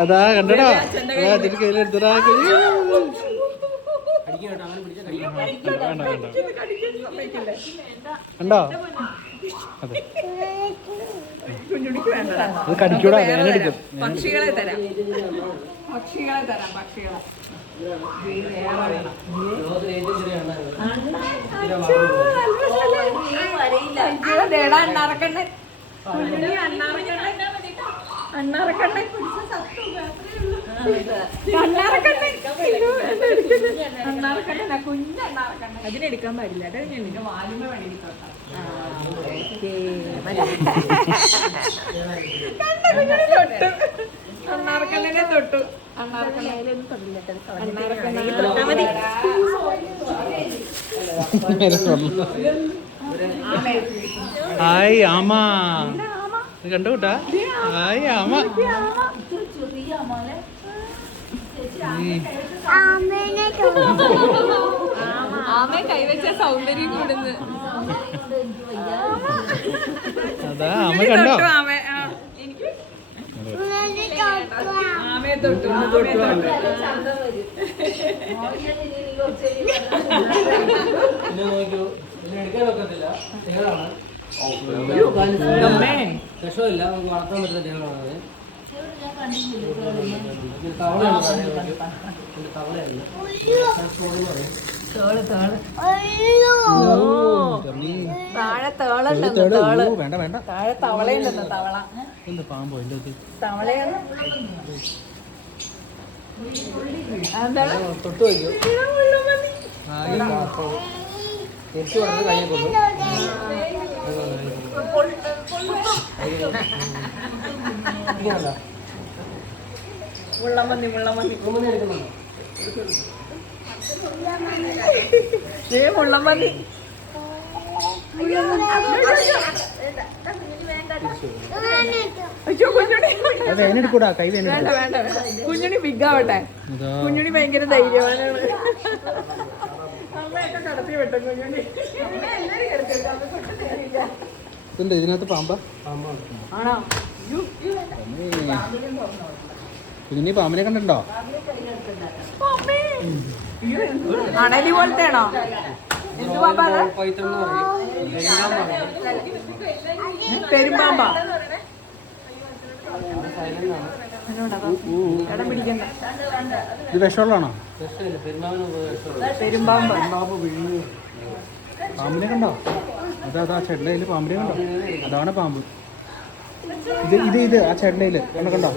അതാ കണ്ടടാ അതിന്റെ കയ്യിലെടുത്തടാ. കണ്ടോ? അതെ അത് കടിക്കൂടാ. ഞാനെടുക്കും. പക്ഷികളെ തരാം, പക്ഷികളെ തരാം, പക്ഷികളെ. അണ്ണാറക്കണ്ണ അണ്ണാറക്കണ്ണ കുഞ്ഞണ്ണാറക്കണ്ണ അതിനെടുക്കാൻ പാടില്ല. വാലിന്റെ വഴി അണ്ണാറക്കണ്ണനെ തൊട്ടു. ഹായ് ആമ കണ്ടു കൂട്ടാ. ഹായ് ആമ. ആമയെ കൈവച്ച സൗന്ദര്യം കൂടുന്നു. അതാ ആമ കണ്ടോ? ആമയെ തൊട്ടു. വിഷമില്ല, നമുക്ക് വളർത്താൻ പറ്റുന്ന ടേബിളാണ്. താഴെ തേളുണ്ടെന്ന്. താഴെ തവളയുണ്ടെന്ന്. തവള പാമ്പോ തവളയാണ്. തൊട്ട് വയ്ക്കും. തിരിച്ചു കൊടുത്ത് കയ്യെ കൊണ്ടു. മുള്ളമന്തി മുള്ളമന്തി എടുക്കുന്നുണ്ടോ? മുള്ളമന്തി. വേനെടുക്കൂടാ. കൈ വേണ്ട വേണ്ട. കുഞ്ഞുണി ബിഗാവട്ടെ. കുഞ്ഞുണി ഭയങ്കര ധൈര്യവാനാണ്. അമ്മയൊക്കെ കടത്തി വിട്ടോ കുഞ്ഞുണി. ഇതുണ്ട് ഇതിനകത്ത് പാമ്പ. ആണോ? കുഞ്ഞിനി പാമ്പിനെ കണ്ടിട്ടുണ്ടോ? അണലി പോലത്തെ ആണോ? എന്ത് പാമ്പാണ്? പെരുമ്പാമ്പാ. ഇടം പിടിക്കണ്ട. ഇത് വിഷമുള്ളതാണോ? പെരുമ്പാമ്പ്. പാമ്പിനെ കണ്ടോ? അതാ ചെടലയിൽ പാമ്പിനെ കണ്ടോ? അതാണ് പാമ്പ്. ഇത് ആ ചെടലയിൽ കണ്ടോ?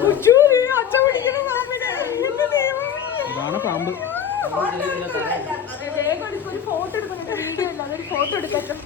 അതാണ് പാമ്പ്. ഫോട്ടോ എടുക്കണം. വീഡിയോ ഇല്ല, അതൊരു ഫോട്ടോ എടുക്കാം.